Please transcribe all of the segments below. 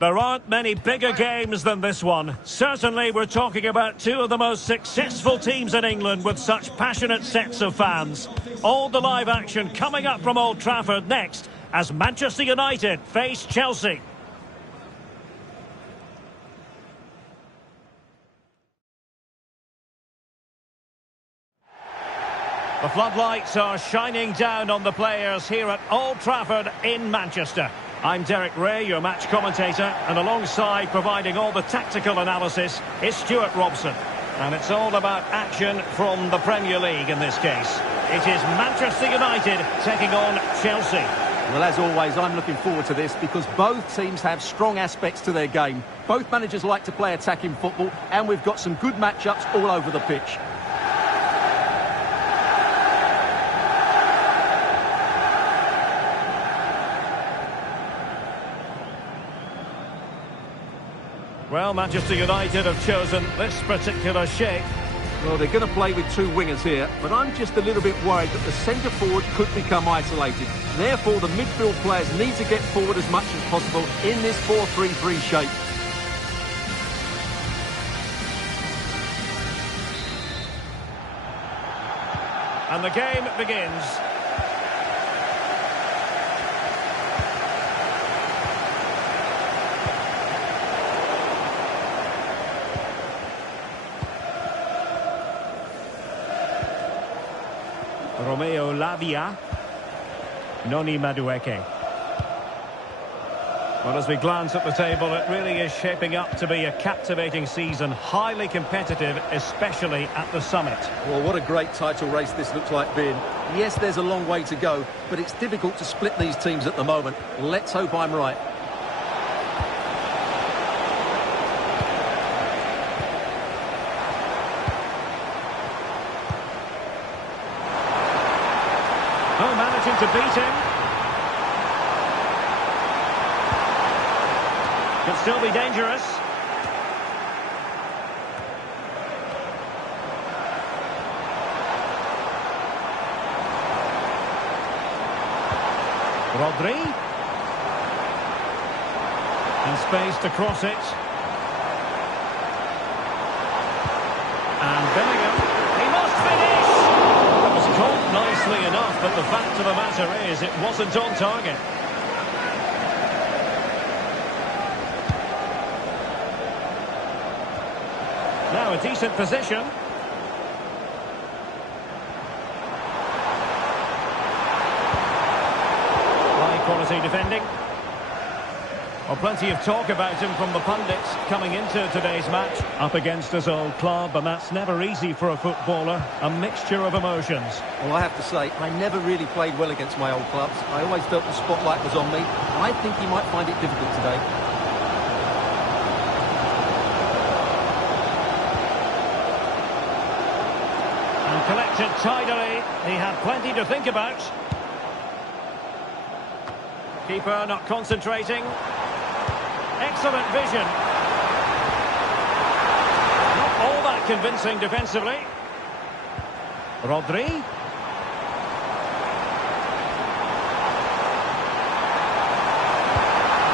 There aren't many bigger games than this one. Certainly we're talking about two of the most successful teams in England with such passionate sets of fans. All the live action coming up from Old Trafford next as Manchester United face Chelsea. The floodlights are shining down on the players here at Old Trafford in Manchester. I'm Derek Ray, your match commentator, and alongside providing all the tactical analysis is Stuart Robson. And it's all about action from the Premier League in this case. It is Manchester United taking on Chelsea. Well, as always, I'm looking forward to this because both teams have strong aspects to their game. Both managers like to play attacking football, and we've got some good matchups all over the pitch. Well, Manchester United have chosen this particular shape. Well, they're going to play with two wingers here, but I'm just a little bit worried that the centre forward could become isolated. Therefore, the midfield players need to get forward as much as possible in this 4-3-3 shape. And the game begins. Romeo Lavia. Noni Madueke. Well, as we glance at the table, it really is shaping up to be a captivating season, highly competitive, especially at the summit. Well, what a great title race this looks like being. Yes, there's a long way to go, but it's difficult to split these teams at the moment. Let's hope I'm right. Oh, managing to beat him. Could still be dangerous. Rodri. And space to cross it. And Bellingham. He must finish! It was caught nicely enough, but the fact of the matter is it wasn't on target. Now a decent position. High quality defending. Well, plenty of talk about him from the pundits coming into today's match. Up against his old club, and that's never easy for a footballer. A mixture of emotions. Well, I have to say, I never really played well against my old clubs. I always felt the spotlight was on me, and I think he might find it difficult today. And collected tidily. He had plenty to think about. Keeper not concentrating. Excellent vision. Not all that convincing defensively. Rodri.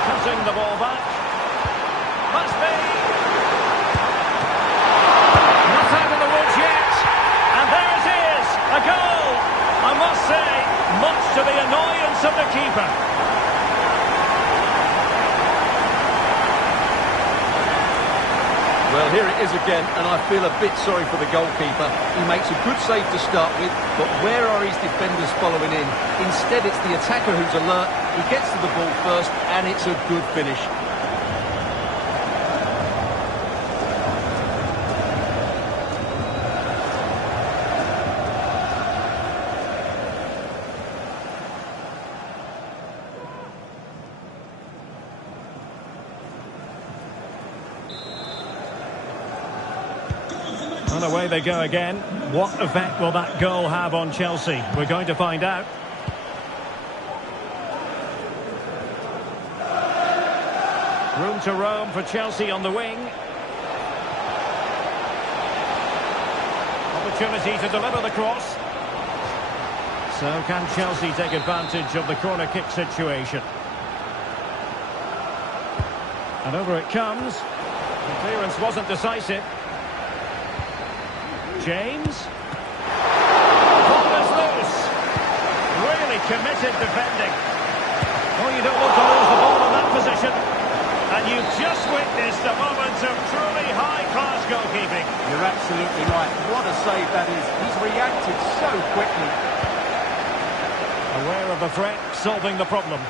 Cutting the ball back. Must be. Not out of the woods yet. And there it is. A goal. I must say, much to the annoyance of the keeper. Well, here it is again, and I feel a bit sorry for the goalkeeper. He makes a good save to start with, but where are his defenders following in? Instead, it's the attacker who's alert. He gets to the ball first, and it's a good finish. And away they go again. What effect will that goal have on Chelsea? We're going to find out. Room to roam for Chelsea on the wing. Opportunity to deliver the cross. So can Chelsea take advantage of the corner kick situation? And over it comes. The clearance wasn't decisive. James. Ball is loose. Really committed defending. Oh, you don't want to lose the ball in that position. And you've just witnessed a moment of truly high-class goalkeeping. You're absolutely right. What a save that is. He's reacted so quickly. Aware of the threat, solving the problem.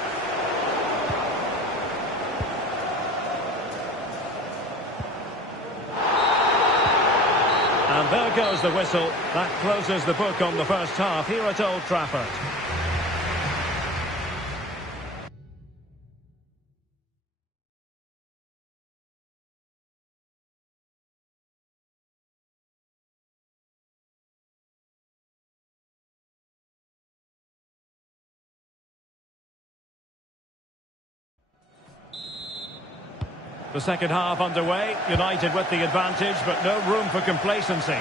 And there goes the whistle. That closes the book on the first half here at Old Trafford. The second half underway, United with the advantage, but no room for complacency.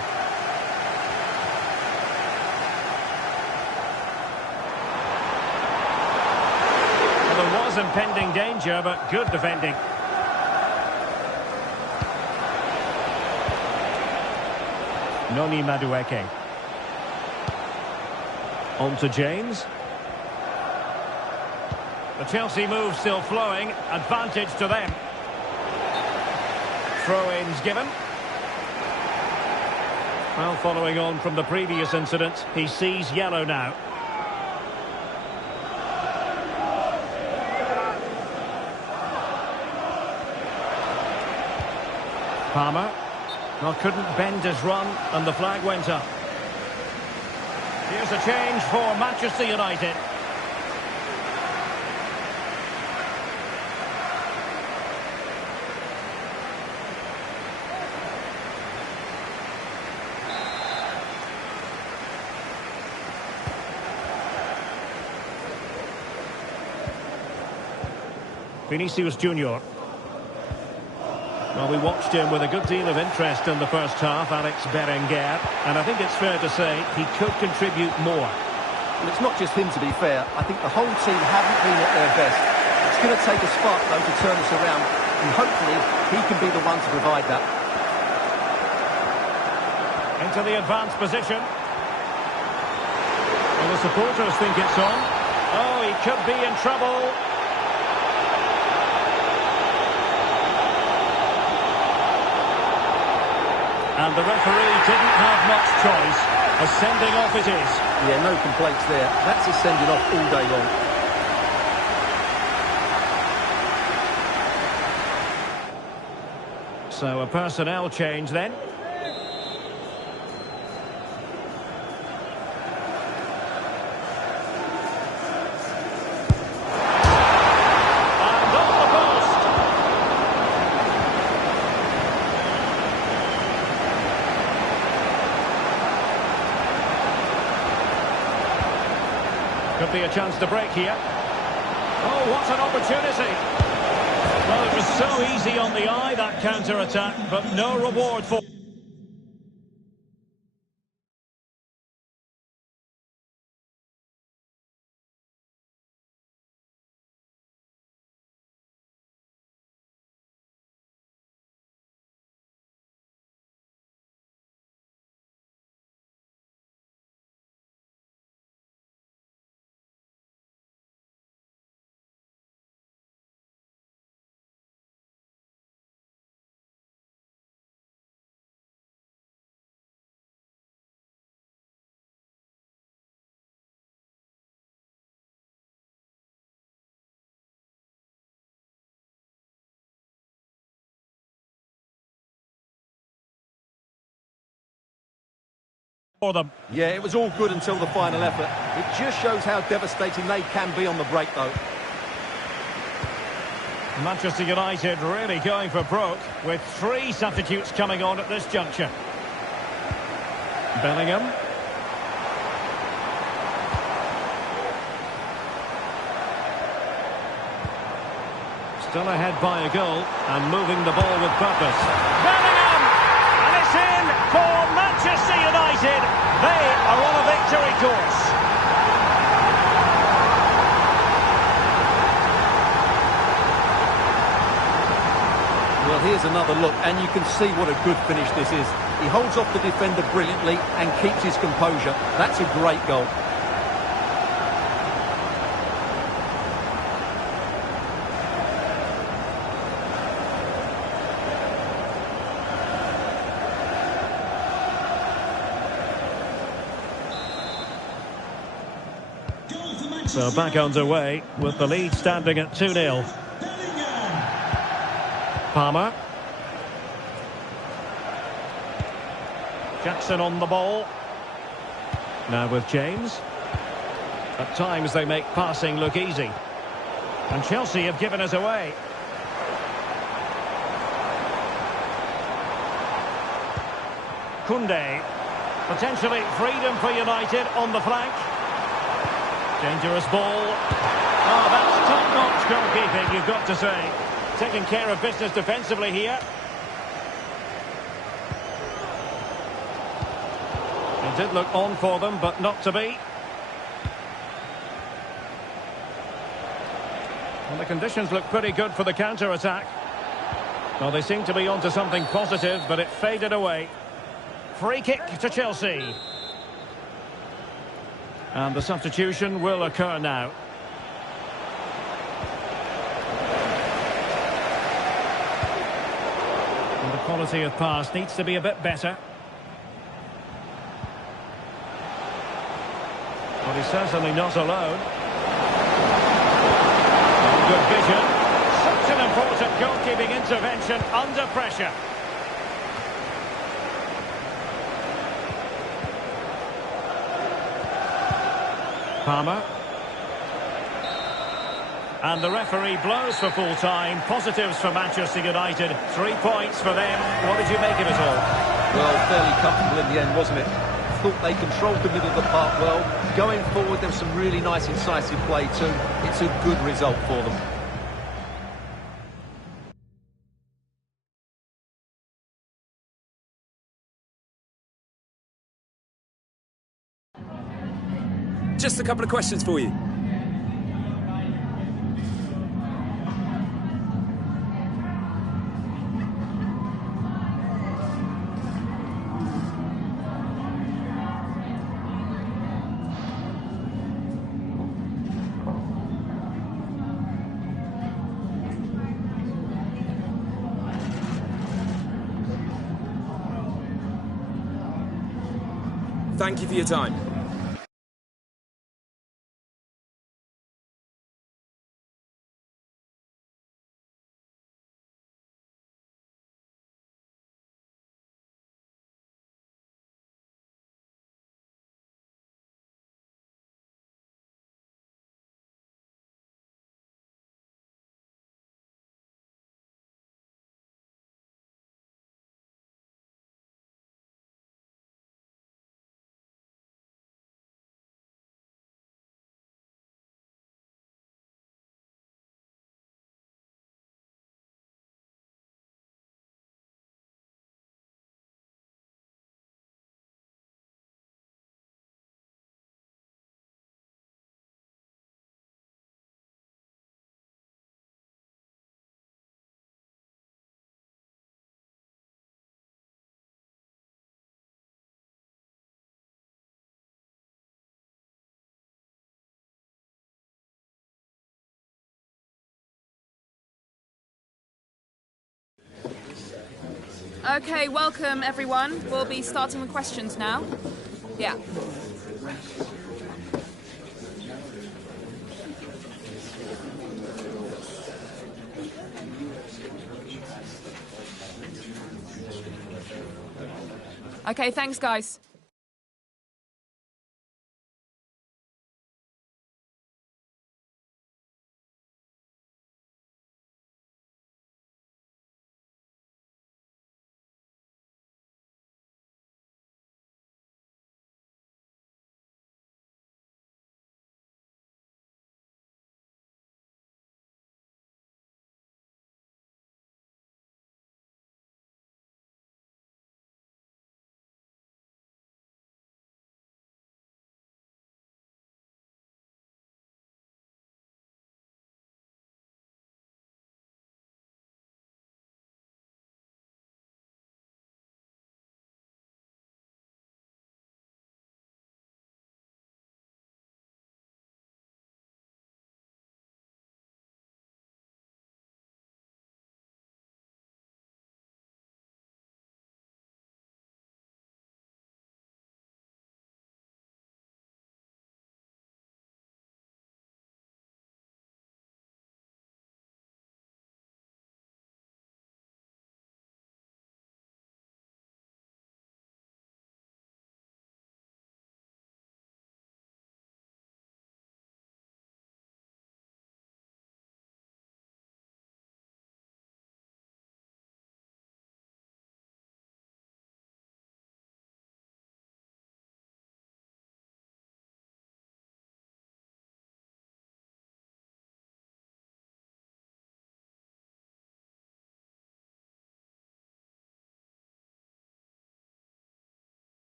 Well, there was impending danger, but good defending. Noni Madueke. On to James. The Chelsea move still flowing, advantage to them. Throw-ins given. Well, following on from the previous incident, he sees yellow now. Palmer. Well, couldn't bend his run, and the flag went up. Here's a change for Manchester United. Vinicius Junior. Well, we watched him with a good deal of interest in the first half, Alex Berenguer, and I think it's fair to say he could contribute more. Well, it's not just him, to be fair. I think the whole team haven't been at their best. It's going to take a spark, though, to turn this around, and hopefully he can be the one to provide that. Into the advanced position. Well, the supporters think it's on. Oh, he could be in trouble. And the referee didn't have much choice. A sending off it is. Yeah, no complaints there. That's a sending off all day long. So a personnel change then. Could be a chance to break here. Oh, what an opportunity. Well, it was so easy on the eye, that counter-attack, but no reward for... for them. Yeah, it was all good until the final effort. It just shows how devastating they can be on the break, though. Manchester United really going for broke, with 3 substitutes coming on at this juncture. Bellingham. Still ahead by a goal, and moving the ball with purpose. Bellingham! And it's in for Manchester United. They are on a victory course. Well, here's another look, and you can see what a good finish this is. He holds off the defender brilliantly and keeps his composure. That's a great goal. So back underway with the lead standing at 2-0. Palmer. Jackson on the ball. Now with James. At times they make passing look easy. And Chelsea have given us away. Koundé. Potentially freedom for United on the flank. Dangerous ball. Oh, that's top-notch goalkeeping, you've got to say. Taking care of business defensively here. It did look on for them, but not to be. Well, the conditions look pretty good for the counter-attack. Well, they seem to be onto something positive, but it faded away. Free kick to Chelsea. And the substitution will occur now. And the quality of pass needs to be a bit better. But he's certainly not alone. And good vision. Such an important goalkeeping intervention under pressure. Palmer. And the referee blows for full time. Positives for Manchester United. 3 points for them. What did you make of it all? Well, fairly comfortable in the end, wasn't it? Thought they controlled the middle of the park well. Going forward, there was some really nice incisive play too. It's a good result for them. Just a couple of questions for you. Thank you for your time. Okay, welcome everyone. We'll be starting with questions now. Yeah. Okay, thanks guys.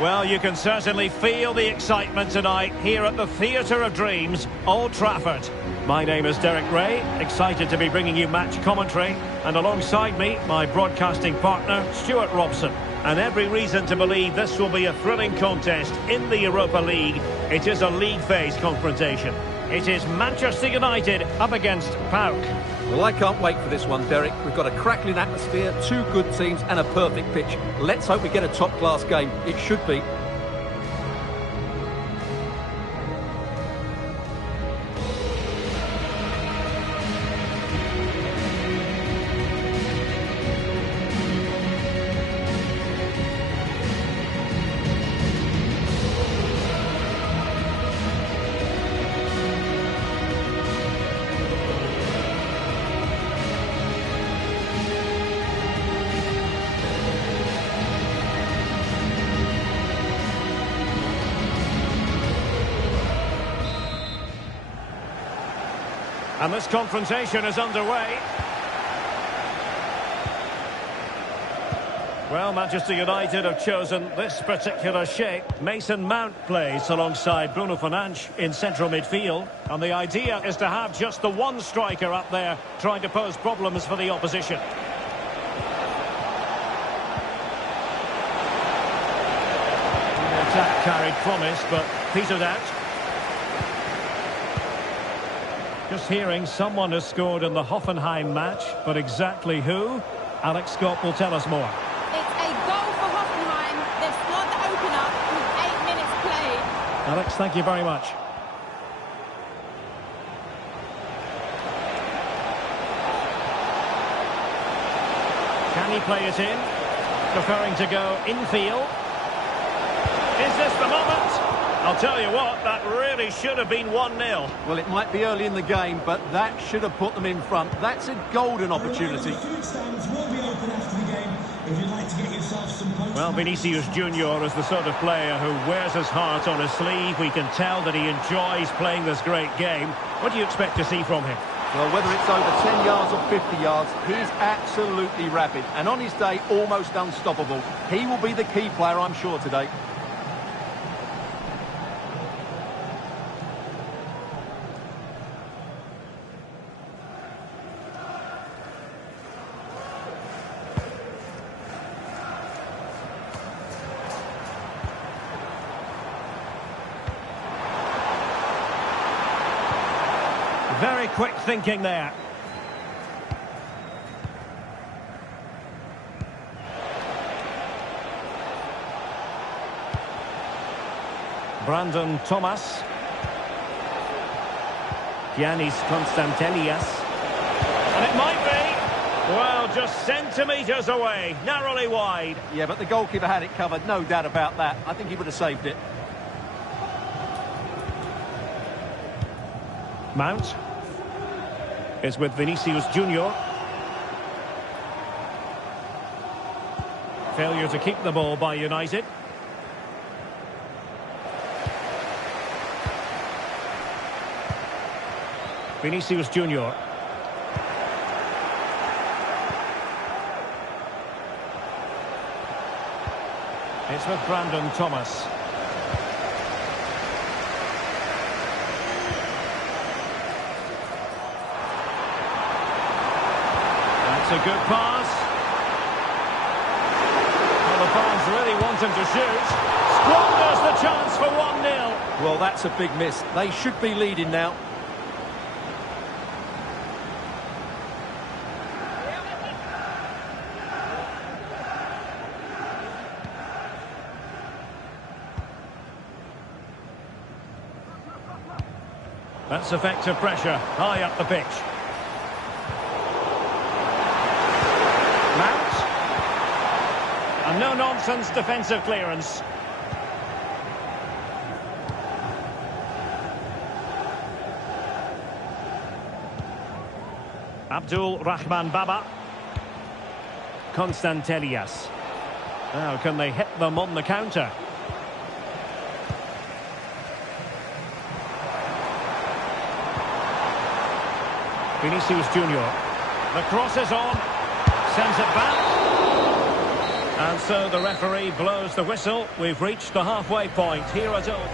Well, you can certainly feel the excitement tonight here at the Theatre of Dreams, Old Trafford. My name is Derek Ray, excited to be bringing you match commentary, and alongside me, my broadcasting partner, Stuart Robson. And every reason to believe this will be a thrilling contest in the Europa League. It is a league phase confrontation. It is Manchester United up against PAOK. Well, I can't wait for this one, Derek. We've got a crackling atmosphere, two good teams and a perfect pitch. Let's hope we get a top-class game. It should be. And this confrontation is underway. Well, Manchester United have chosen this particular shape. Mason Mount plays alongside Bruno Fernandes in central midfield. And the idea is to have just the one striker up there trying to pose problems for the opposition. The attack carried promise, but petered out. Just hearing someone has scored in the Hoffenheim match, but exactly who? Alex Scott will tell us more. It's a goal for Hoffenheim. They've scored the opener with 8 minutes played. Alex, thank you very much. Can he play it in? Preferring to go infield. Is this the moment? I'll tell you what, that really should have been 1-0. Well, it might be early in the game, but that should have put them in front. That's a golden opportunity. Well, Vinicius Junior is the sort of player who wears his heart on his sleeve. We can tell that he enjoys playing this great game. What do you expect to see from him? Well, whether it's over 10 yards or 50 yards, he's absolutely rapid. And on his day, almost unstoppable. He will be the key player, I'm sure, today. Very quick thinking there. Brandon Thomas. Giannis Constantelias. And it might be. Well, just centimetres away. Narrowly wide. Yeah, but the goalkeeper had it covered, no doubt about that. I think he would have saved it. Mount is with Vinicius Junior. Failure to keep the ball by United. Vinicius Junior. It's with Brandon Thomas. That's a good pass. Well, the fans really want him to shoot. Squanders the chance for 1-0. Well, that's a big miss. They should be leading now. That's effective pressure, high up the pitch. Mount. A no-nonsense defensive clearance. Abdul Rahman Baba. Constantelias. Now, can they hit them on the counter? Vinicius Junior. The cross is on. Sends it back. And And so the referee blows the whistle. We've reached the halfway point here at Old.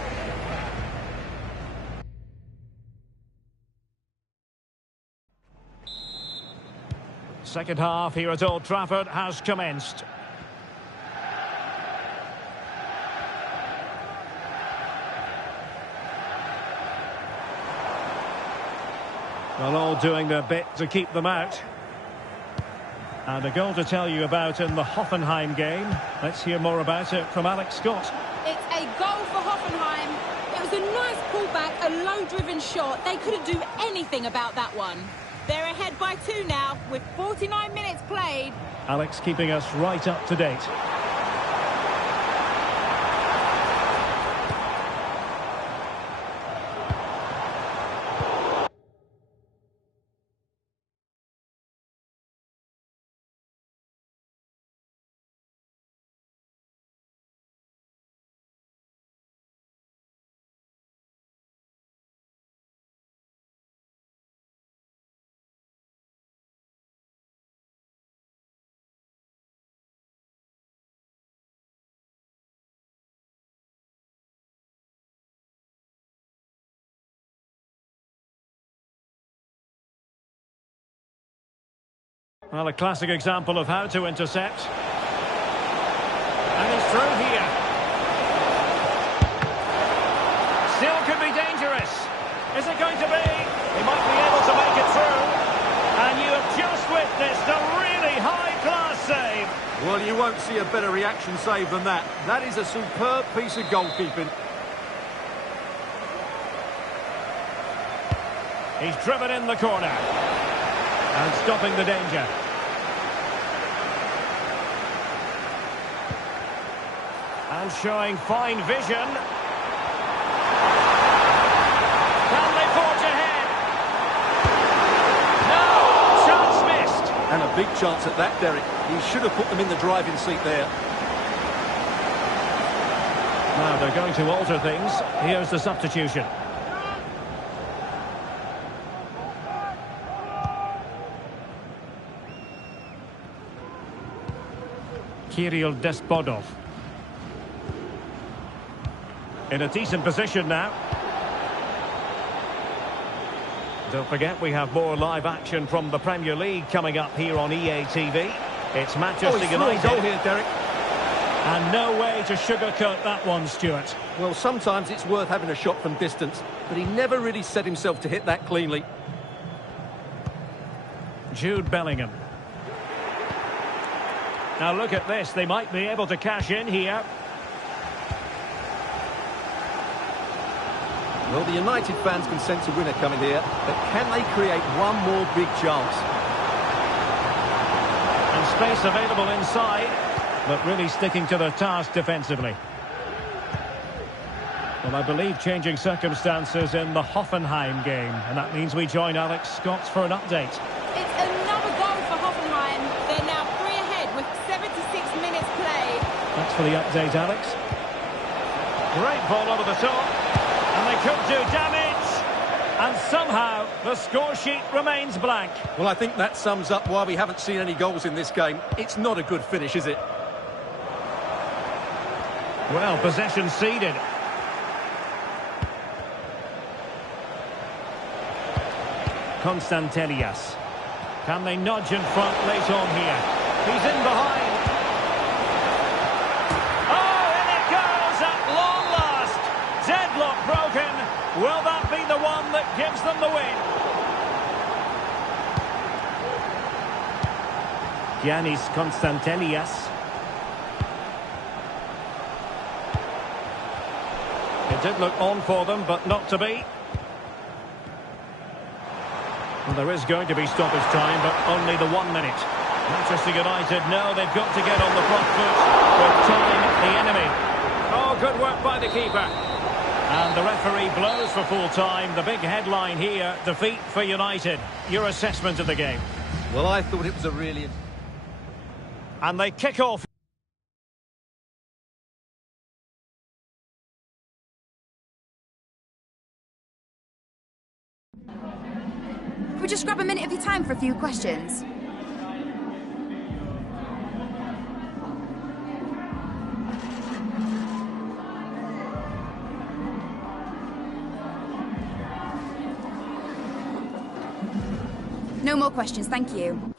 Second half here at Old Trafford has commenced. Well, all doing their bit to keep them out. And a goal to tell you about in the Hoffenheim game. Let's hear more about it from Alex Scott. It's a goal for Hoffenheim. It was a nice pullback, a low-driven shot. They couldn't do anything about that one. They're ahead by 2 now, with 49 minutes played. Alex keeping us right up to date. Well, a classic example of how to intercept. And he's through here. Still could be dangerous. Is it going to be? He might be able to make it through. And you have just witnessed a really high-class save. Well, you won't see a better reaction save than that. That is a superb piece of goalkeeping. He's driven in the corner. And stopping the danger. And showing fine vision. Can they forge ahead? No! Chance missed. And a big chance at that, Derek. He should have put them in the driving seat there. Now they're going to alter things. Here's the substitution. Kirill Despodov. In a decent position now. Don't forget we have more live action from the Premier League coming up here on EA TV. It's Manchester United. Goal here, Derek. And no way to sugarcoat that one, Stuart. Well, sometimes it's worth having a shot from distance, but he never really set himself to hit that cleanly. Jude Bellingham. Now look at this, they might be able to cash in here. Well, the United fans can sense a winner coming here, but can they create one more big chance? And space available inside, but really sticking to their task defensively. Well, I believe changing circumstances in the Hoffenheim game, and that means we join Alex Scott for an update. It's another goal for Hoffenheim. They're now 3 ahead with 76 minutes played. Thanks for the update, Alex. Great ball over the top, and they could do damage. And somehow, the score sheet remains blank. Well, I think that sums up why we haven't seen any goals in this game. It's not a good finish, is it? Well, possession ceded. Constantelias. Can they nudge in front late on here? He's in behind. Oh, in it goes at long last. Deadlock broken. Will that be the one that gives them the win? Giannis Constantelias. It did look on for them, but not to be. Well, there is going to be stoppage time, but only the 1 minute. Manchester United know they've got to get on the front foot with time the enemy. Oh, good work by the keeper. And the referee blows for full time. The big headline here, defeat for United. Your assessment of the game? Well, I thought it was a really... And they kick off. Could we just grab a minute of your time for a few questions? No more questions, thank you.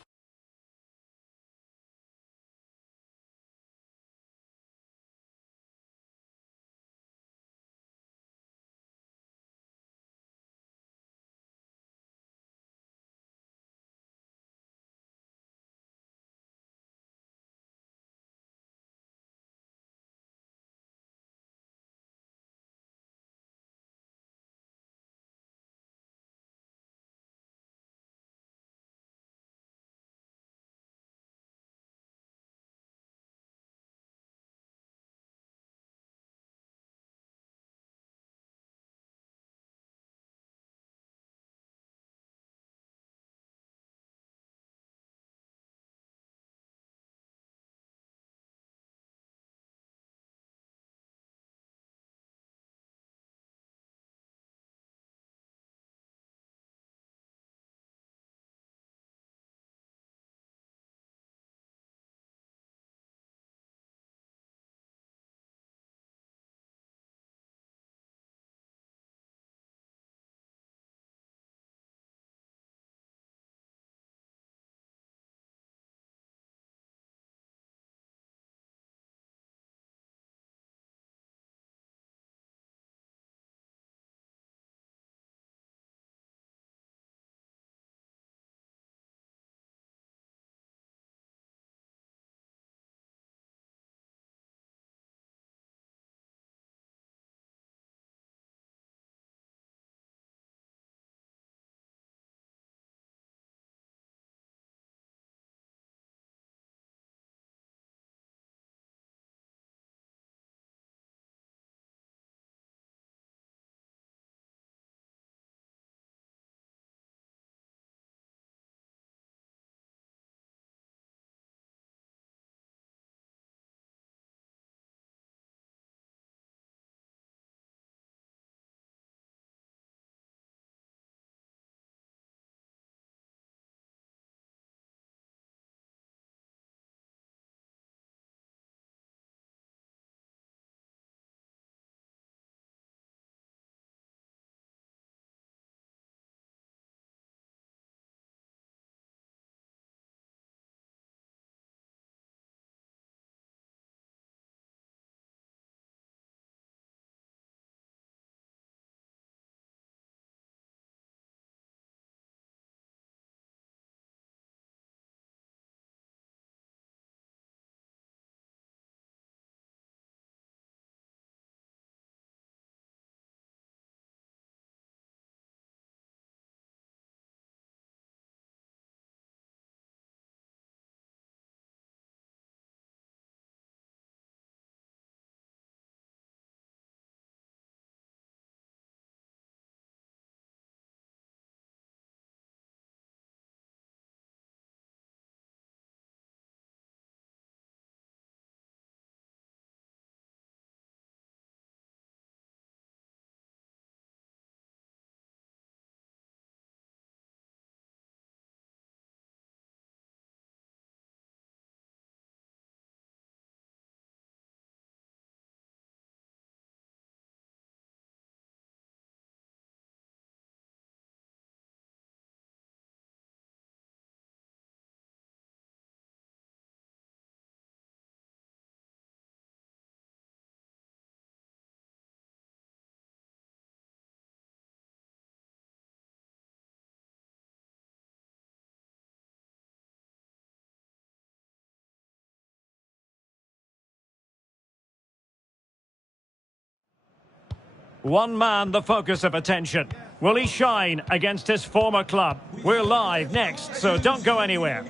One man the focus of attention. Will he shine against his former club? We're live next, so don't go anywhere.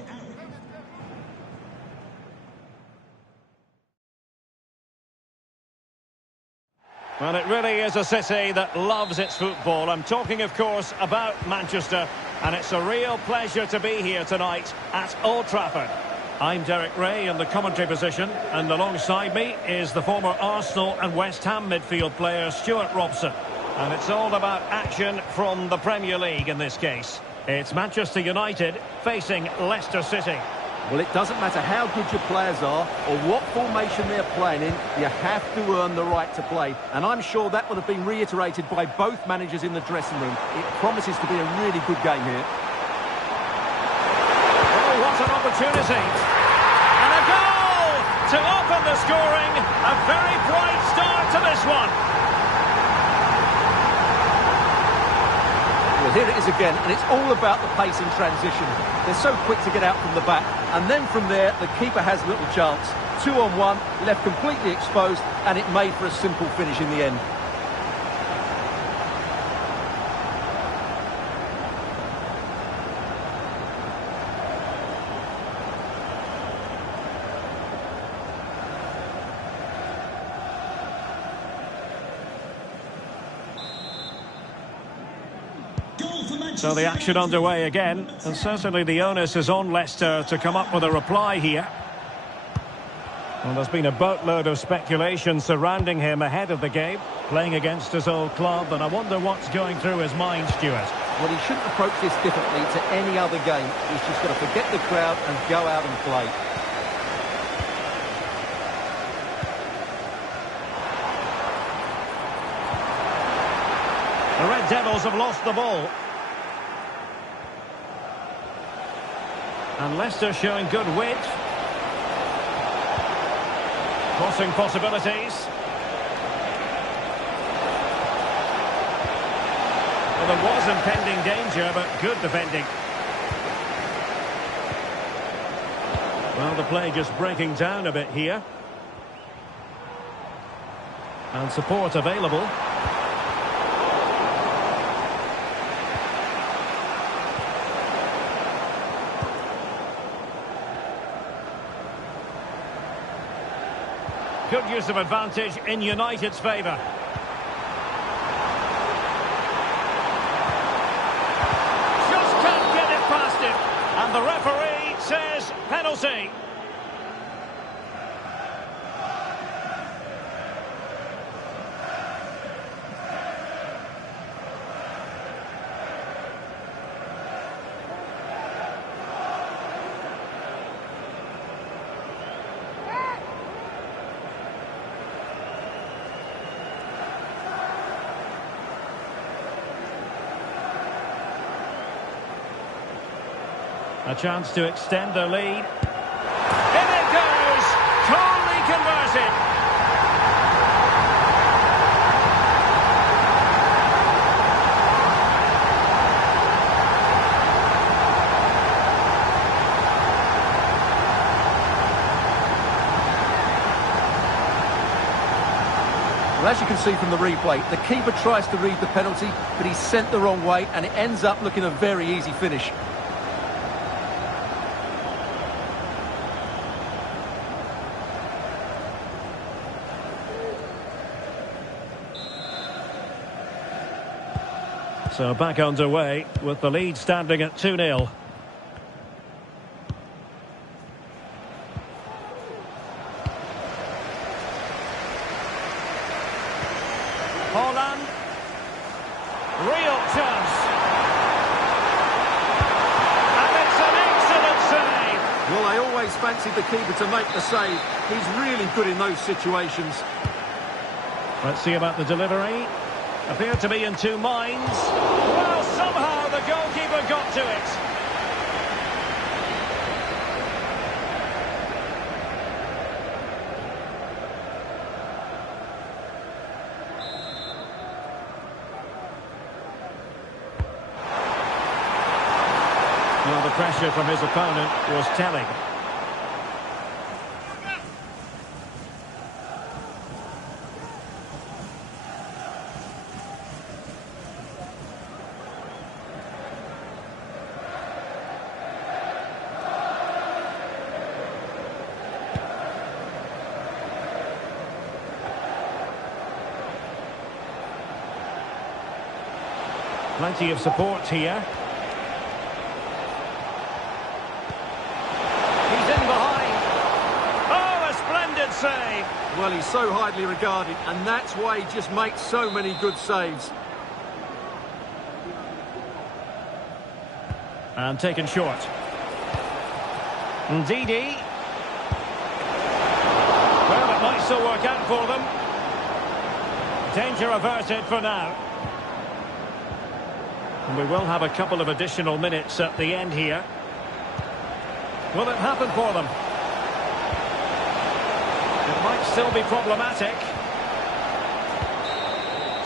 Well, it really is a city that loves its football. I'm talking, of course, about Manchester, and it's a real pleasure to be here tonight at Old Trafford. I'm Derek Ray in the commentary position, and alongside me is the former Arsenal and West Ham midfield player Stuart Robson. And it's all about action from the Premier League in this case. It's Manchester United facing Leicester City. Well, it doesn't matter how good your players are or what formation they're playing in, you have to earn the right to play. And I'm sure that would have been reiterated by both managers in the dressing room. It promises to be a really good game here. opportunity. And a goal to open the scoring. A very bright start to this one. Well, here it is again, and it's all about the pace in transition. They're so quick to get out from the back, and then from there, the keeper has little chance. 2-on-1, left completely exposed, and it made for a simple finish in the end. So the action underway again, and certainly the onus is on Leicester to come up with a reply here. Well, there's been a boatload of speculation surrounding him ahead of the game, playing against his old club, and I wonder what's going through his mind, Stuart. Well, he shouldn't approach this differently to any other game. He's just got to forget the crowd and go out and play. The Red Devils have lost the ball. And Leicester showing good width. Crossing possibilities. Well, there was impending danger, but good defending. Well, the play just breaking down a bit here. And support available. Good use of advantage in United's favour. Just can't get it past him. And the referee says penalty. A chance to extend their lead. In it goes! Calmly converted! Well, as you can see from the replay, the keeper tries to read the penalty, but he's sent the wrong way, and it ends up looking a very easy finish. So back underway with the lead standing at 2-0. Holland. Real chance. And it's an excellent save. Well, I always fancied the keeper to make the save. He's really good in those situations. Let's see about the delivery. Appeared to be in two minds. Well, somehow the goalkeeper got to it. Well, the pressure from his opponent was telling. Plenty of support here. He's in behind. Oh, a splendid save. Well, he's so highly regarded, and that's why he just makes so many good saves. And taken short. Ndidi. Well, it might still work out for them. Danger averted for now. And we will have a couple of additional minutes at the end here. Will it happen for them? It might still be problematic.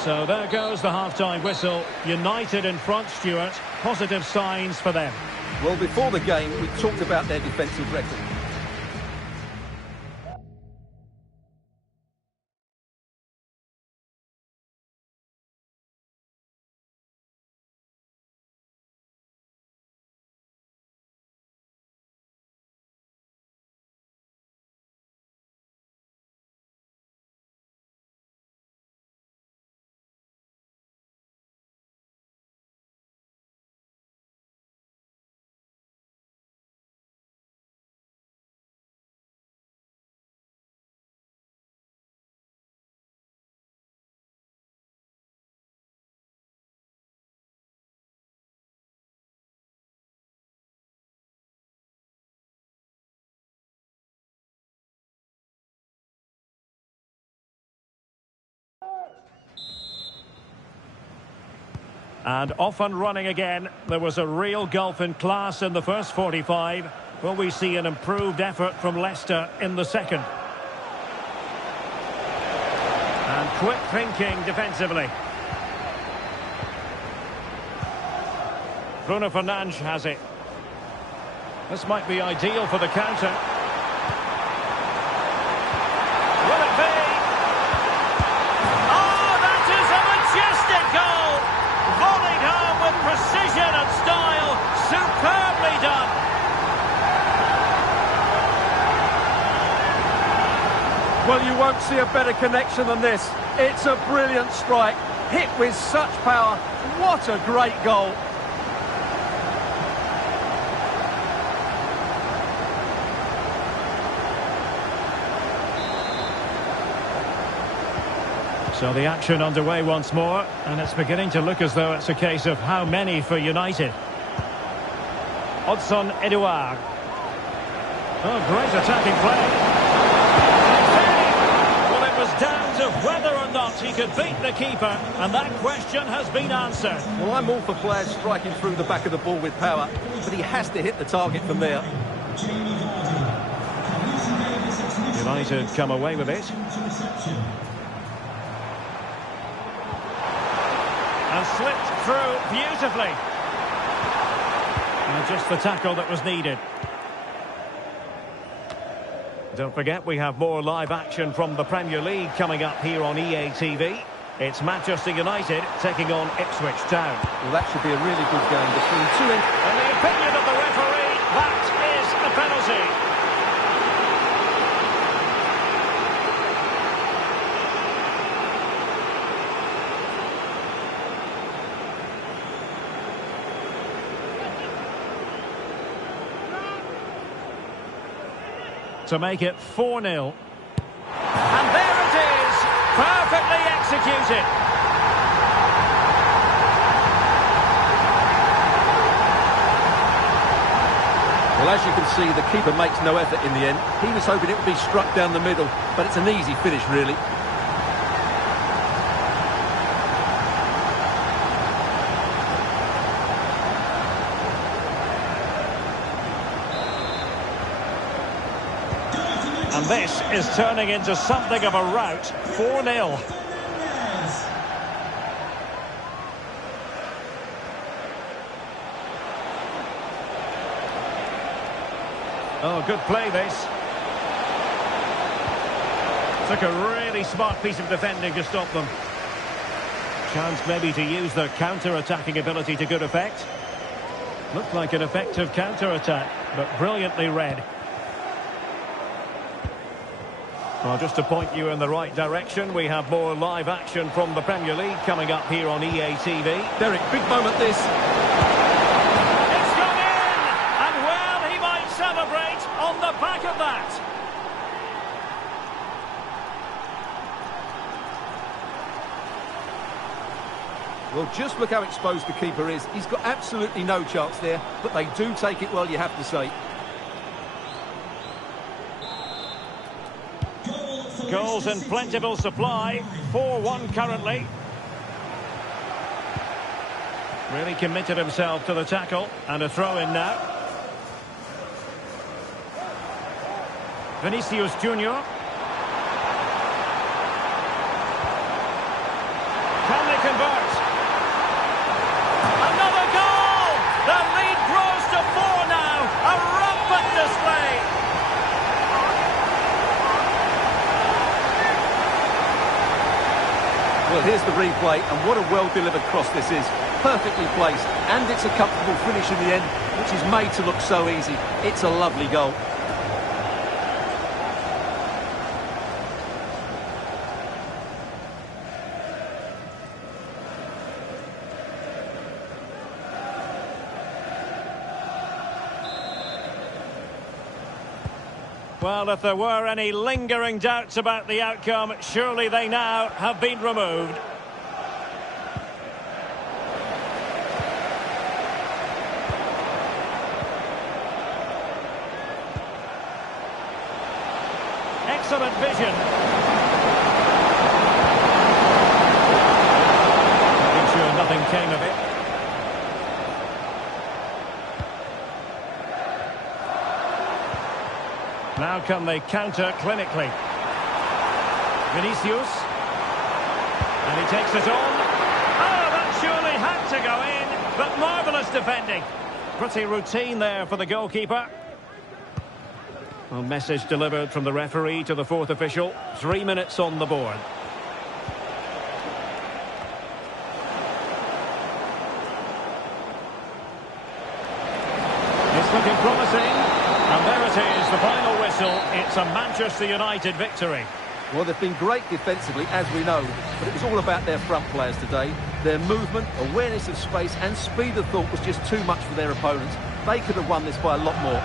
So there goes the half-time whistle. United in front, Stuart. Positive signs for them. Well, before the game, we talked about their defensive record. And off and running again. There was a real gulf in class in the first 45. Will we see an improved effort from Leicester in the second? And quick thinking defensively. Bruno Fernandes has it. This might be ideal for the counter. Will it be? Oh, that is a majestic goal! Volleyed home with precision and style. Superbly done. Well, you won't see a better connection than this. It's a brilliant strike, hit with such power. What a great goal. So the action underway once more, and it's beginning to look as though it's a case of how many for United. Odson Edouard. Oh, great attacking play. Well, it was down to whether or not he could beat the keeper, and that question has been answered. Well, I'm all for players striking through the back of the ball with power, but he has to hit the target from there. United come away with it. And slipped through beautifully. And just the tackle that was needed. Don't forget, we have more live action from the Premier League coming up here on EA TV. It's Manchester United taking on Ipswich Town. Well, that should be a really good game between two. And the opinion of the referee, that is a penalty. To make it 4-0. And there it is, perfectly executed. Well, as you can see, the keeper makes no effort in the end. He was hoping it would be struck down the middle, but it's an easy finish, really. And this is turning into something of a rout. 4-0. Oh, good play this. Took a really smart piece of defending to stop them. Chance maybe to use their counter-attacking ability to good effect. Looked like an effective counter-attack, but brilliantly read. Well, just to point you in the right direction, we have more live action from the Premier League coming up here on EA TV. Derek, big moment this. It's gone in! And well, he might celebrate on the back of that. Well, just look how exposed the keeper is. He's got absolutely no chance there, but they do take it well, you have to say. Goals in plentiful supply. 4-1 currently. Really committed himself to the tackle. And a throw-in now. Vinicius Junior. Can they convert? Another goal! The lead grows to 4 now. A rampant display. Well, here's the replay, and what a well-delivered cross this is. Perfectly placed, and it's a comfortable finish in the end, which is made to look so easy. It's a lovely goal. Well, if there were any lingering doubts about the outcome, surely they now have been removed. Excellent vision. Making sure nothing came of it. Now can they counter clinically? Vinicius. And he takes it on. Oh, that surely had to go in, but marvellous defending. Pretty routine there for the goalkeeper. Well, message delivered from the referee to the fourth official. 3 minutes on the board. It's looking promising. And there it is, the final whistle. It's a Manchester United victory. Well, they've been great defensively, as we know, but it was all about their front players today. Their movement, awareness of space and speed of thought was just too much for their opponents. They could have won this by a lot more.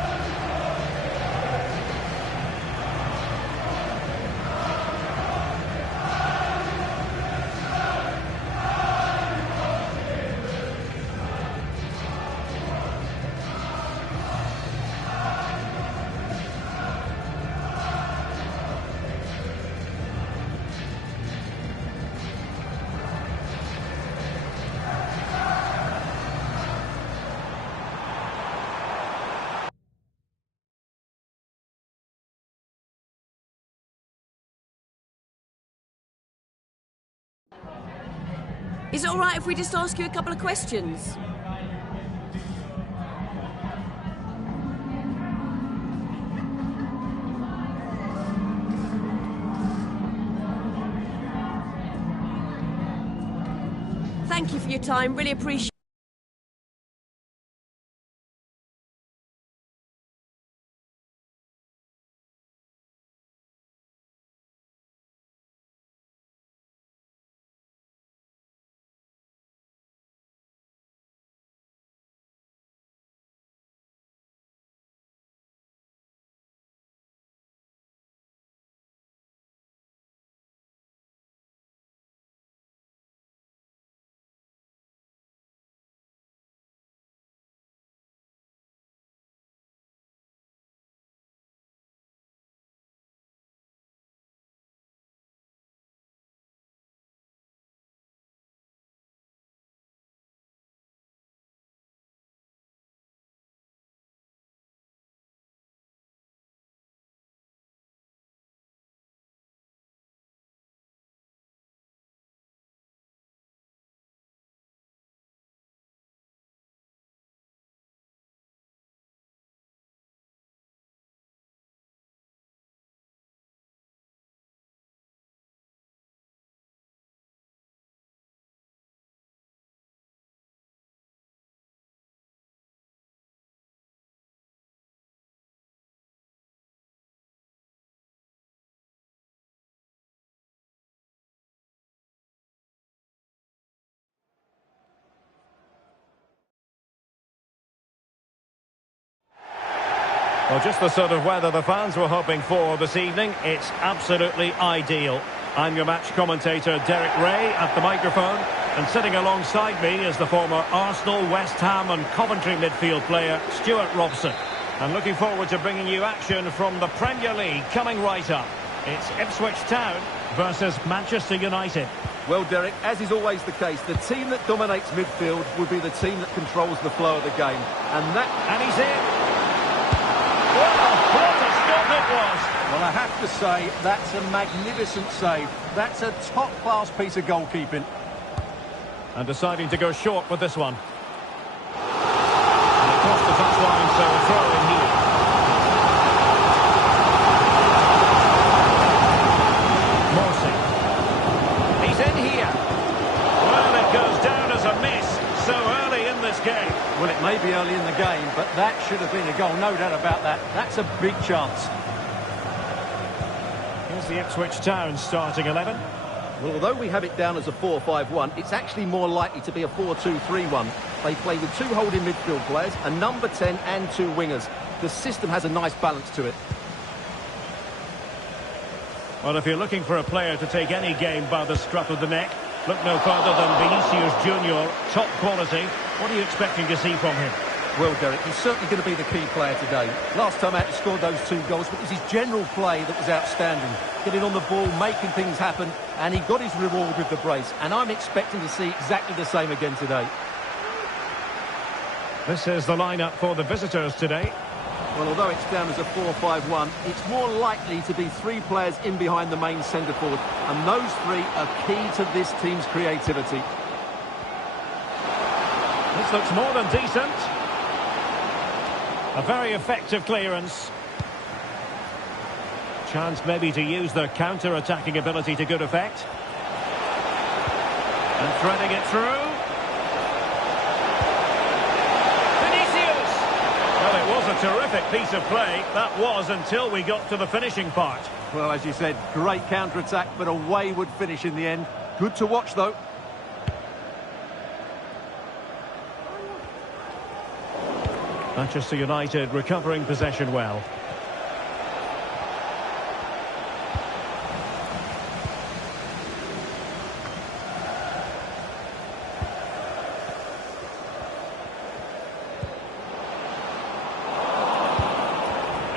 Is it all right if we just ask you a couple of questions? Thank you for your time, really appreciate it. Well, just the sort of weather the fans were hoping for this evening. It's absolutely ideal. I'm your match commentator, Derek Ray, at the microphone. And sitting alongside me is the former Arsenal, West Ham and Coventry midfield player, Stuart Robson. And looking forward to bringing you action from the Premier League coming right up. It's Ipswich Town versus Manchester United. Well, Derek, as is always the case, the team that dominates midfield will be the team that controls the flow of the game. And he's in. Well, what a stoppage it was. Well, I have to say, that's a magnificent save. That's a top-class piece of goalkeeping. And deciding to go short with this one. And across the touchline, so a throw in here. Morsi. He's in here. Well, it goes down as a miss so early in this game. Well, it may be early in the game, but that should have been a goal, no doubt about that. That's a big chance. Here's the Ipswich Town starting 11. Well, although we have it down as a 4-5-1, it's actually more likely to be a 4-2-3-1. They play with 2 holding midfield players, a number 10 and 2 wingers. The system has a nice balance to it. Well, if you're looking for a player to take any game by the scruff of the neck, look no further than Vinicius Junior, top quality. What are you expecting to see from him? Well, Derek, he's certainly going to be the key player today. Last time out, he scored those 2 goals, but it was his general play that was outstanding. Getting on the ball, making things happen, and he got his reward with the brace. And I'm expecting to see exactly the same again today. This is the lineup for the visitors today. Well, although it's down as a 4-5-1, it's more likely to be 3 players in behind the main centre-forward. And those 3 are key to this team's creativity. This looks more than decent. A very effective clearance. Chance maybe to use their counter-attacking ability to good effect. And threading it through. Vinicius! Well, it was a terrific piece of play. That was until we got to the finishing part. Well, as you said, great counter-attack, but a wayward finish in the end. Good to watch, though. Manchester United recovering possession well.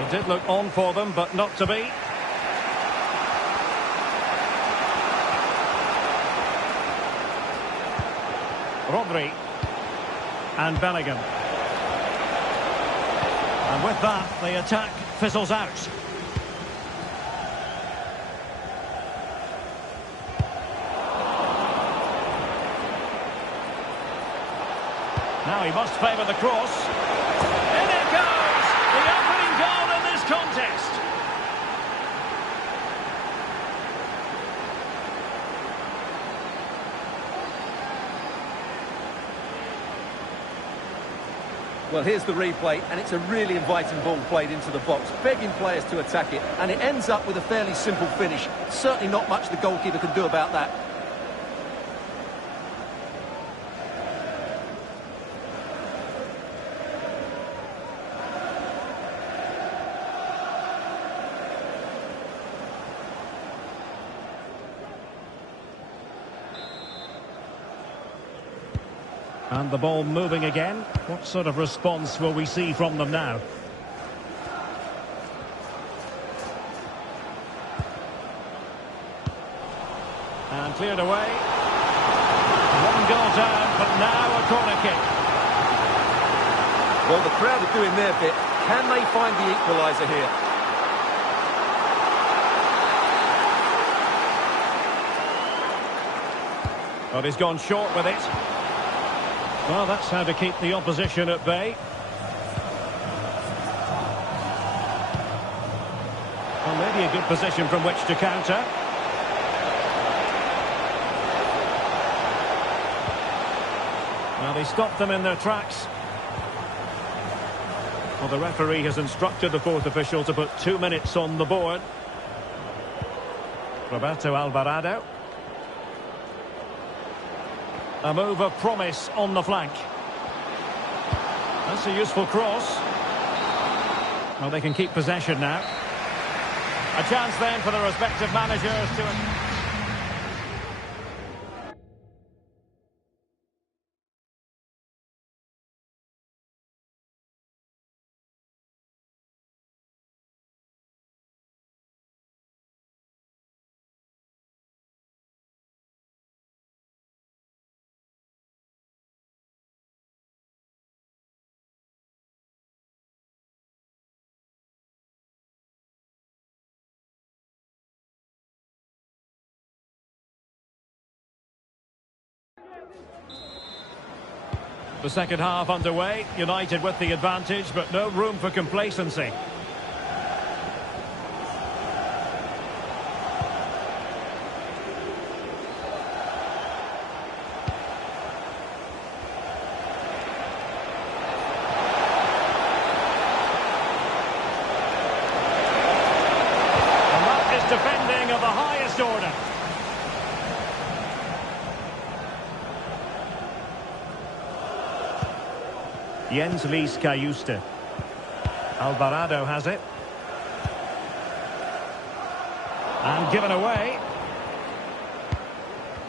It did look on for them, but not to be. Rodri and Bellingham. And with that, the attack fizzles out. Now he must favour the cross. In it goes! The opening goal in this contest. Well, here's the replay, and it's a really inviting ball played into the box, begging players to attack it, and it ends up with a fairly simple finish. Certainly not much the goalkeeper can do about that. And the ball moving again. What sort of response will we see from them now? And cleared away. One goal down, but now a corner kick. Well, the crowd are doing their bit. Can they find the equaliser here? But he's gone short with it. Well, that's how to keep the opposition at bay. Well, maybe a good position from which to counter. Well, they stopped them in their tracks. Well, the referee has instructed the 4th official to put 2 minutes on the board. Roberto Alvarado. A move of promise on the flank. That's a useful cross. Well, they can keep possession now. A chance then for the respective managers to... The second half underway. United with the advantage, but no room for complacency. And that is defending of the highest order. Jens Lees Cayuste. Alvarado has it. And given away.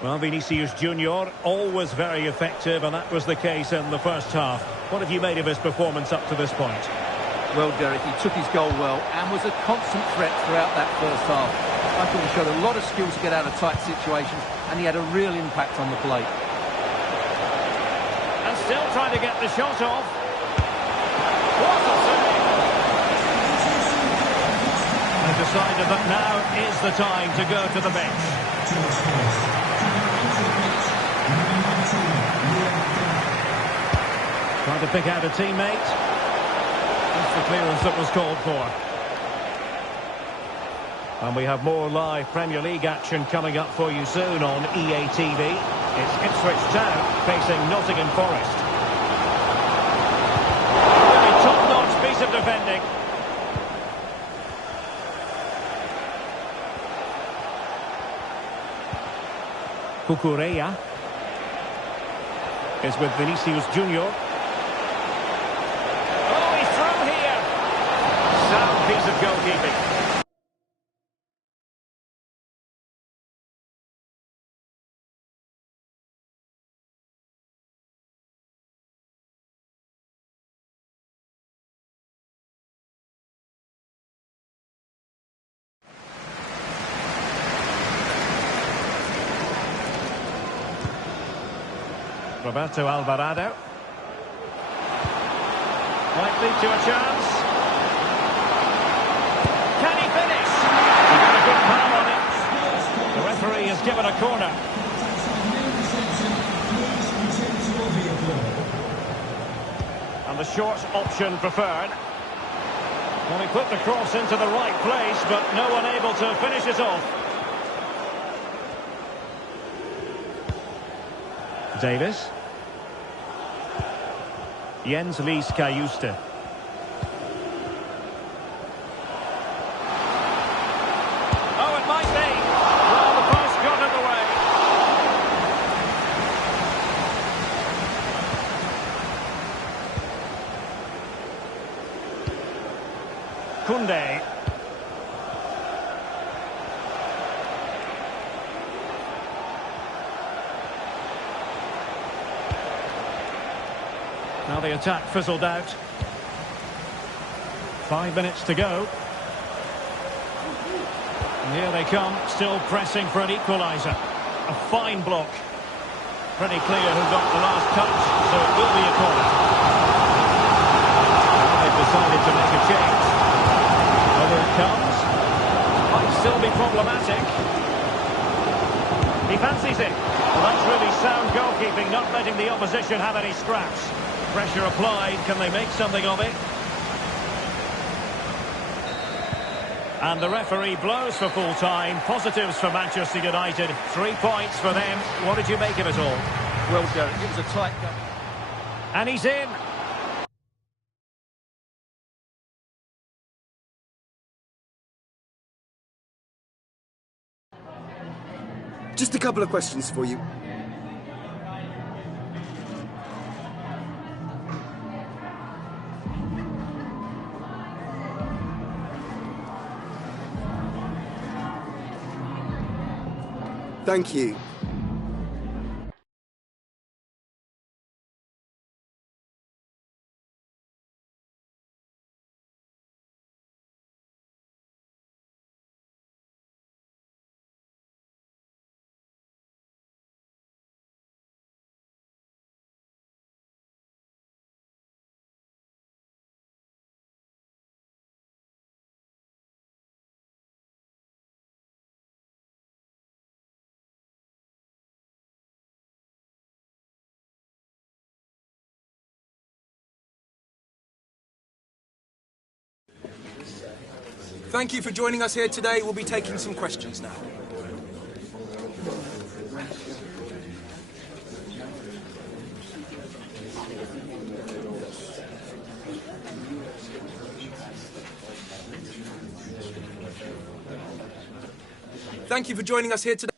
Well, Vinicius Junior, always very effective, and that was the case in the first half. What have you made of his performance up to this point? Well, Derek, he took his goal well and was a constant threat throughout that first half. I thought he showed a lot of skills to get out of tight situations, and he had a real impact on the plate. And still trying to get the shot off. What a save! They decided that now is the time to go to the bench. Trying to pick out a teammate. That's the clearance that was called for. And we have more live Premier League action coming up for you soon on EA TV. It's Ipswich Town facing Nottingham Forest. Really top-notch piece of defending. Cucurella is with Vinicius Junior. Oh, he's through here. Sound piece of goalkeeping. Roberto Alvarado. Might lead to a chance. Can he finish? He got a good foul on it. The referee has given a corner. And the short option preferred. Well, he put the cross into the right place, but no one able to finish it off. Davis. Jens Lees Cayuste. Oh, it might be. Well, the post got in the way. Koundé. Now the attack fizzled out. 5 minutes to go. And here they come, still pressing for an equaliser. A fine block. Pretty clear who got the last touch, so it will be a corner. Now they've decided to make a change. Over it comes. Might still be problematic. He fancies it. Well, that's really sound goalkeeping, not letting the opposition have any scraps. Pressure applied, can they make something of it? And the referee blows for full time. Positives for Manchester United. 3 points for them. What did you make of it all? Well, Derek, it was a tight game. And he's in. Just a couple of questions for you. Thank you. Thank you for joining us here today. We'll be taking some questions now. Thank you for joining us here today.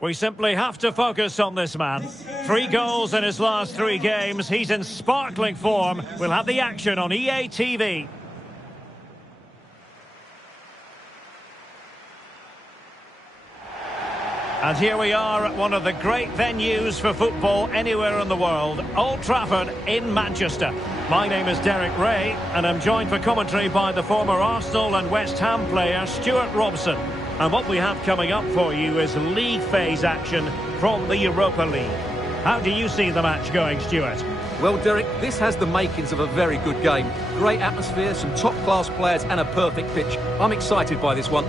We simply have to focus on this man. 3 goals in his last 3 games. He's in sparkling form. We'll have the action on EA TV. And here we are at one of the great venues for football anywhere in the world, Old Trafford in Manchester. My name is Derek Ray, and I'm joined for commentary by the former Arsenal and West Ham player Stuart Robson. And what we have coming up for you is league phase action from the Europa League. How do you see the match going, Stuart? Well, Derek, this has the makings of a very good game. Great atmosphere, some top-class players and a perfect pitch. I'm excited by this one.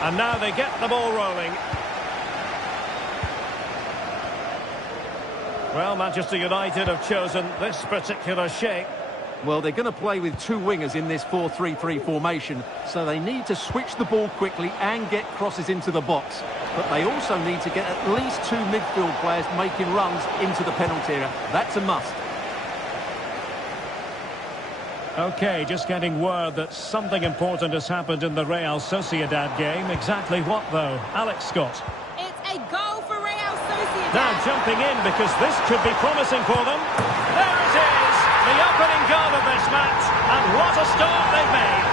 And now they get the ball rolling. Well, Manchester United have chosen this particular shape. Well, they're going to play with 2 wingers in this 4-3-3 formation, so they need to switch the ball quickly and get crosses into the box. But they also need to get at least 2 midfield players making runs into the penalty area. That's a must. OK, just getting word that something important has happened in the Real Sociedad game. Exactly what, though? Alex Scott. It's a goal for Real Sociedad. Now jumping in because this could be promising for them. There it is, the opening goal of this match, and what a start they've made.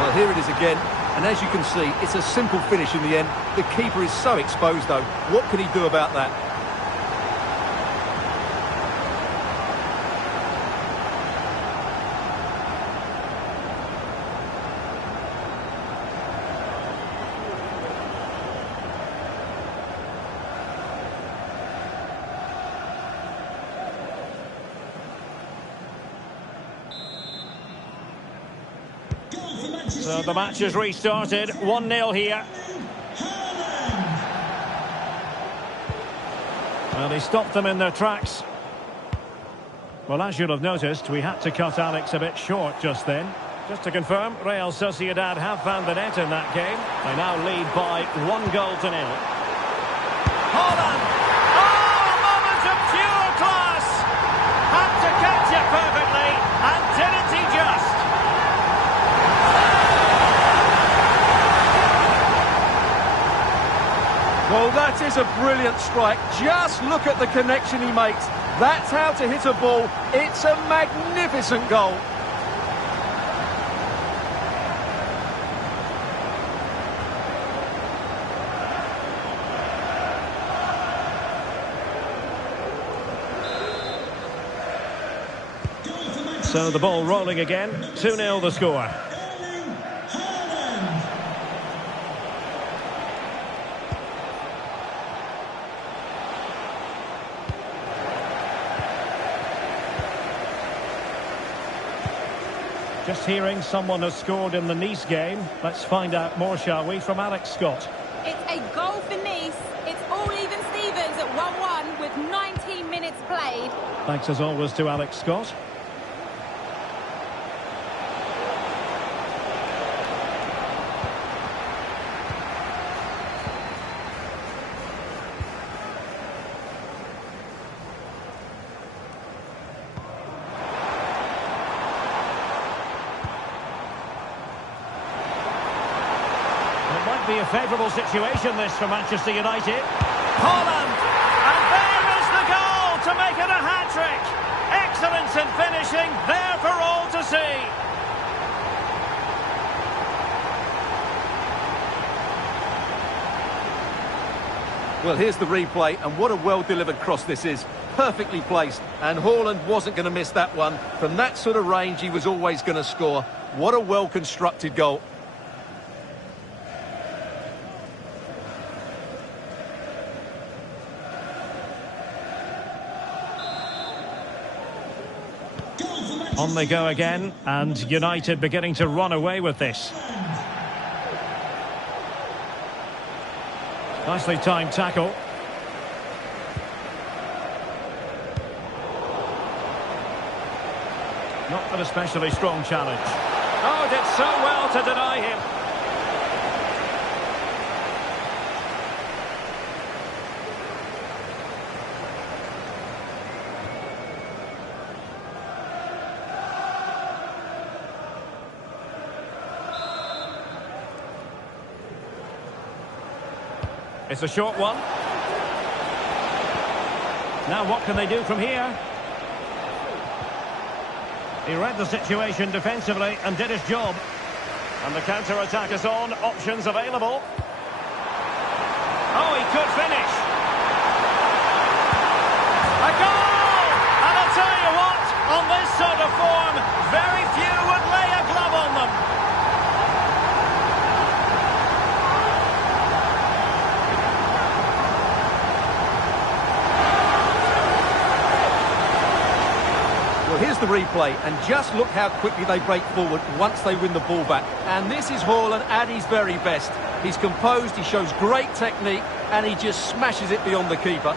Well, here it is again, and as you can see, it's a simple finish in the end. The keeper is so exposed, though. What can he do about that? So the match has restarted, 1-0 here. Well, they stopped them in their tracks. Well, as you'll have noticed, we had to cut Alex a bit short just then. Just to confirm, Real Sociedad have found the net in that game. They now lead by 1-0. Holland! Oh, a moment of pure class! Had to catch it perfectly, and didn't he just? Well, that is a brilliant strike. Just look at the connection he makes. That's how to hit a ball. It's a magnificent goal. So the ball rolling again. 2-0 the score. Just hearing someone has scored in the Nice game. Let's find out more, shall we, from Alex Scott. It's a goal for Nice. It's all even Stevens at 1-1 with 19 minutes played. Thanks as always to Alex Scott. It might be a favourable situation, this, for Manchester United. Haaland! And there is the goal to make it a hat-trick! Excellence in finishing, there for all to see! Well, here's the replay, and what a well-delivered cross this is. Perfectly placed, and Haaland wasn't going to miss that one. From that sort of range, he was always going to score. What a well-constructed goal. On they go again, and United beginning to run away with this. Nicely timed tackle. Not an especially strong challenge. Oh, did so well to deny him. It's a short one. Now what can they do from here? He read the situation defensively and did his job. And the counter-attack is on. Options available. Oh, he could finish. A goal! And I'll tell you what, on this sort of form, very few would lay a glove on them. Well, here's the replay, and just look how quickly they break forward once they win the ball back. And this is Haaland at his very best. He's composed, he shows great technique, and he just smashes it beyond the keeper.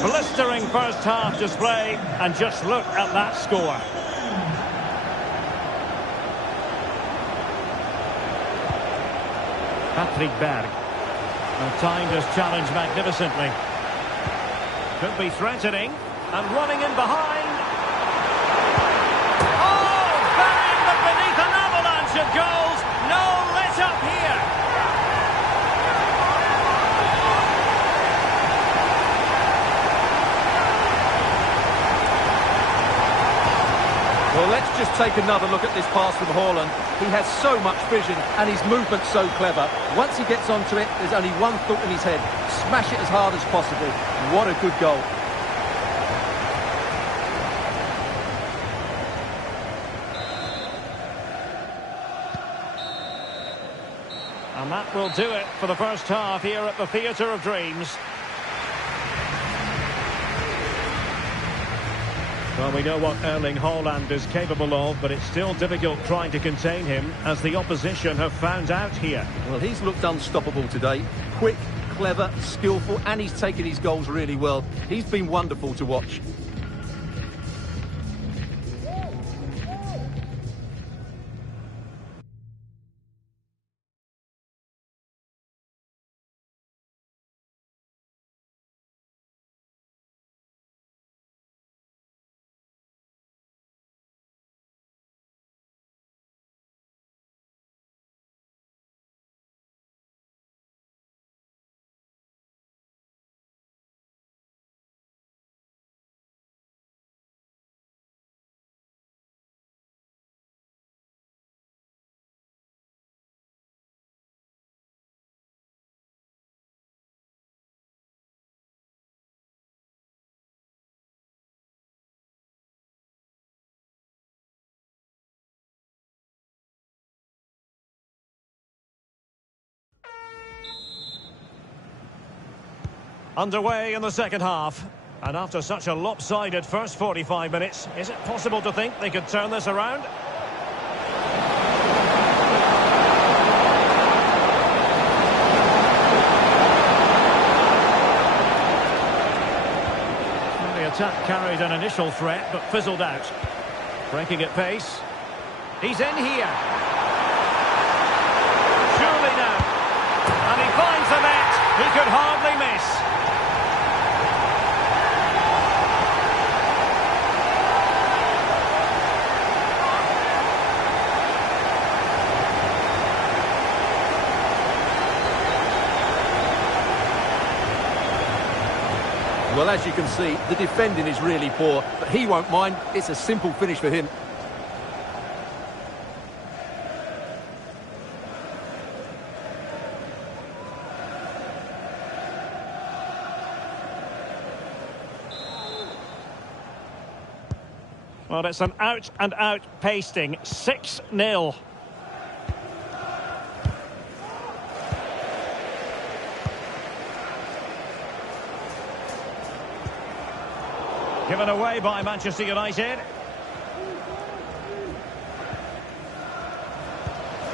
Blistering first half display, and just look at that score. Patrick Berg. Timed his challenge magnificently. Could be threatening, and running in behind. Oh, burying them beneath an avalanche of goals. No let up here. Well, let's just take another look at this pass from Haaland. He has so much vision and his movement's so clever. Once he gets onto it, there's only one thought in his head. Smash it as hard as possible. What a good goal. And that will do it for the first half here at the Theatre of Dreams. Well, we know what Erling Haaland is capable of, but it's still difficult trying to contain him, as the opposition have found out here. Well, he's looked unstoppable today. Quick, clever, skillful, and he's taken his goals really well. He's been wonderful to watch. Underway in the second half. And after such a lopsided first 45 minutes, is it possible to think they could turn this around? Well, the attack carried an initial threat, but fizzled out. Breaking at pace. He's in here. Surely now. And he finds the net. He could hardly miss. Well, as you can see, the defending is really poor, but he won't mind. It's a simple finish for him. Well, it's an out-and-out pasting. 6-0. Given away by Manchester United.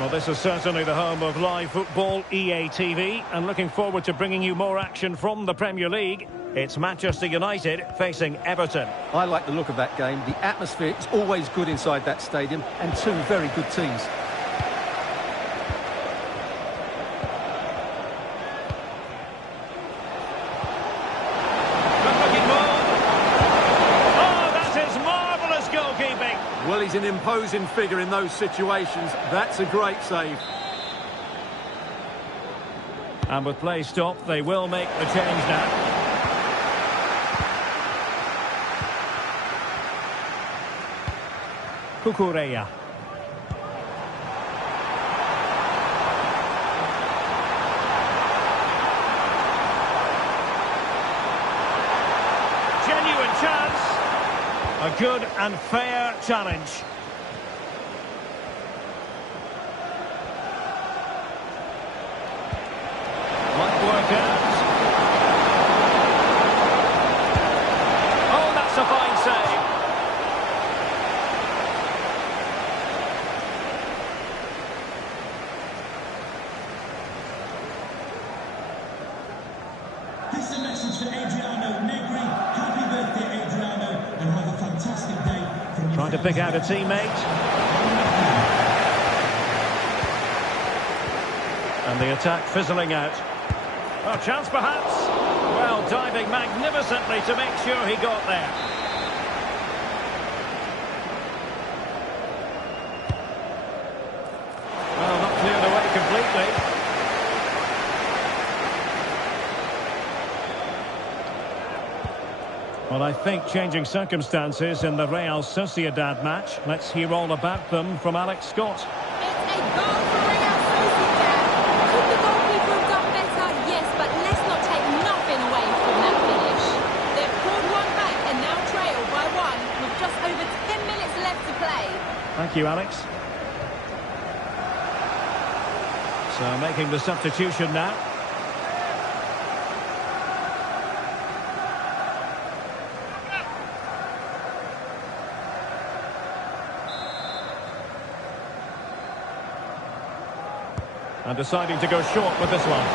Well, this is certainly the home of live football, EA TV, and looking forward to bringing you more action from the Premier League. It's Manchester United facing Everton. I like the look of that game. The atmosphere is always good inside that stadium, and two very good teams. Well, he's an imposing figure in those situations. That's a great save. And with play stopped, they will make the change now. Cucurella. Genuine chance. A good and fair challenge. Might work out. Oh, that's a fine save. This is a message for Adriano Negri. Happy birthday, Adriano, and have a fantastic day. From Trying to pick out a teammate. And the attack fizzling out. A chance perhaps. Well, diving magnificently to make sure he got there. Well, not cleared away completely. Well, I think changing circumstances in the Real Sociedad match. Let's hear all about them from Alex Scott. It's a goal for Real Sociedad. Could the goalkeeper have done better? Yes, but let's not take nothing away from that finish. They've pulled one back and now trail by one with just over 10 minutes left to play. Thank you, Alex. So making the substitution now. And deciding to go short with this one.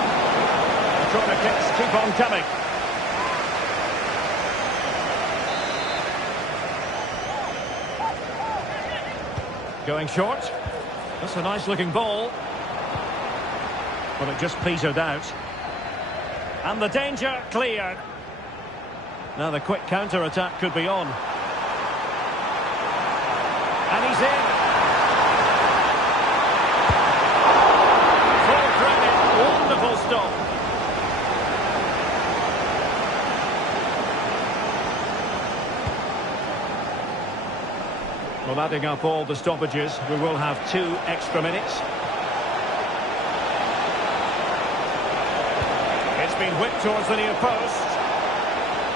The corner kicks keep on coming. Going short. That's a nice looking ball. But it just petered out. And the danger cleared. Now the quick counter-attack could be on. And he's in. Wonderful stop. Well, adding up all the stoppages, we will have 2 extra minutes. It's been whipped towards the near post.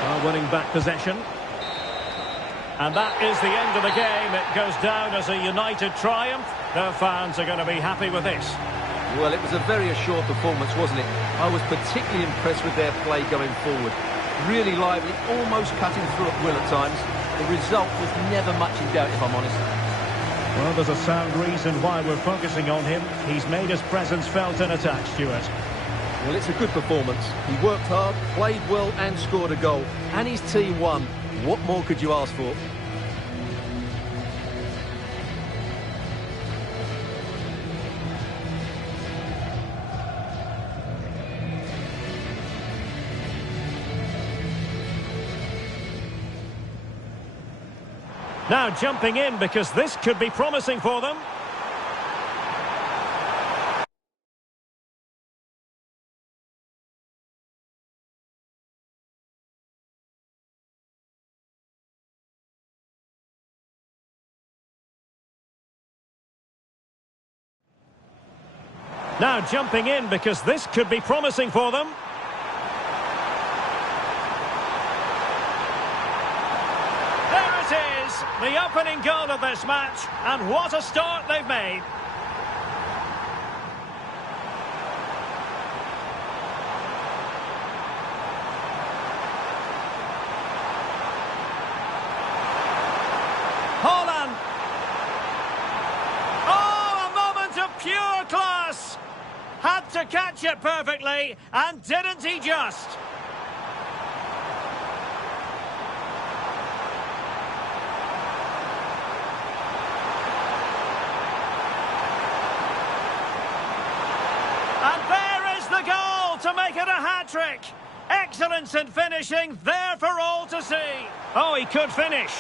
Well, winning back possession. And that is the end of the game. It goes down as a United triumph. Their fans are going to be happy with this. Well, it was a very assured performance, wasn't it? I was particularly impressed with their play going forward. Really lively, almost cutting through at will at times. The result was never much in doubt, if I'm honest. Well, there's a sound reason why we're focusing on him. He's made his presence felt in attack, Stuart. Well, it's a good performance. He worked hard, played well and scored a goal. And his team won. What more could you ask for? Now jumping in because this could be promising for them. Now jumping in because this could be promising for them. The opening goal of this match, and what a start they've made. Holland. Oh, a moment of pure class. Had to catch it perfectly, and didn't he just? And there is the goal to make it a hat-trick. Excellence in finishing, there for all to see. Oh, he could finish.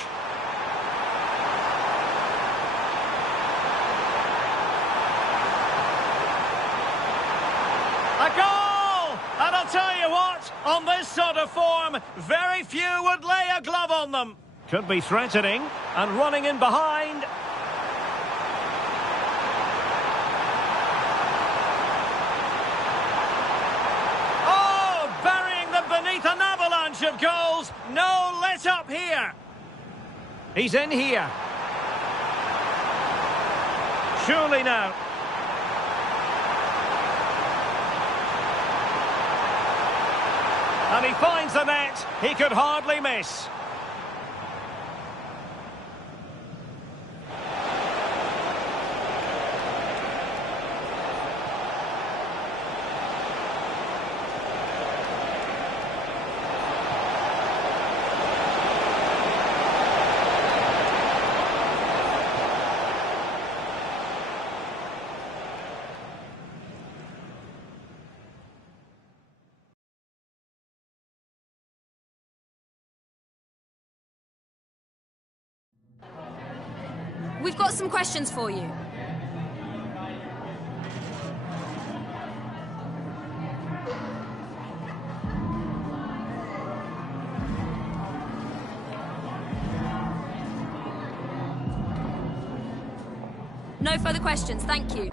A goal! And I'll tell you what, on this sort of form, very few would lay a glove on them. Could be threatening, and running in behind. An avalanche of goals, no let up here. He's in here. Surely now. And he finds the net, he could hardly miss. We've got some questions for you. No further questions, thank you.